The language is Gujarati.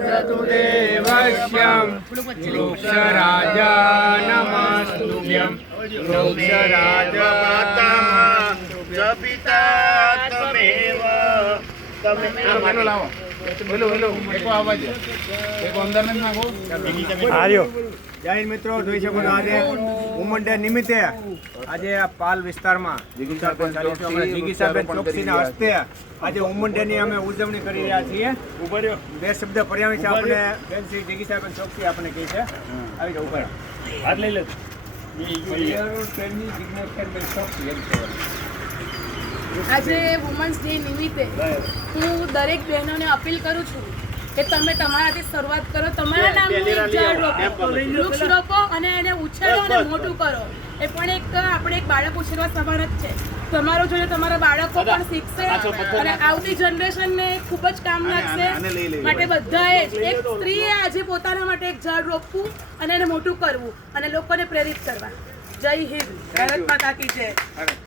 प्रतुदेवश्यं वृक्षराजा नमस्तुभ्यं वृक्षराज पिता तमेव જય હિન્દ મિત્રો, જોઈ શકો છો આજે વુમન ડે નિમિત્તે આજે આ પાલ વિસ્તારમાં જિગીસાબેન ચોકસીના હસ્તે આજે વુમન ડે ની અમે ઉજવણી કરી રહ્યા છીએ. બે શબ્દ પર્યાવરણ છે આપણે બેન શ્રી જિગીસાબેન ચોકસી આપણે કહી છે. આવી જાવ ઉપર હાથ લઈ લે. આજે વુમન્સ ડે નિમિત્તે હું દરેક બહેનોને અપીલ કરું છું કે તમે તમારાથી શરૂઆત કરો. તમારા નામનું એક ઝાડ રોપો, વૃક્ષ રોપો અને એને ઉછેરો અને મોટું કરો. એ પણ આપણે એક બાળક ઉછેરવા સમાન જ છે. તમારો જોઈને તમારા બાળકો પણ શીખશે અને આવતી જનરેશનને ખૂબ જ કામ લાગશે. માટે બધાએ જ એક સ્ત્રીએ આજે પોતાના માટે એક ઝાડ રોપવું અને એને મોટું કરવું અને લોકોને પ્રેરિત કરવા. જય હિન્દ, ભારત માતા કી જય.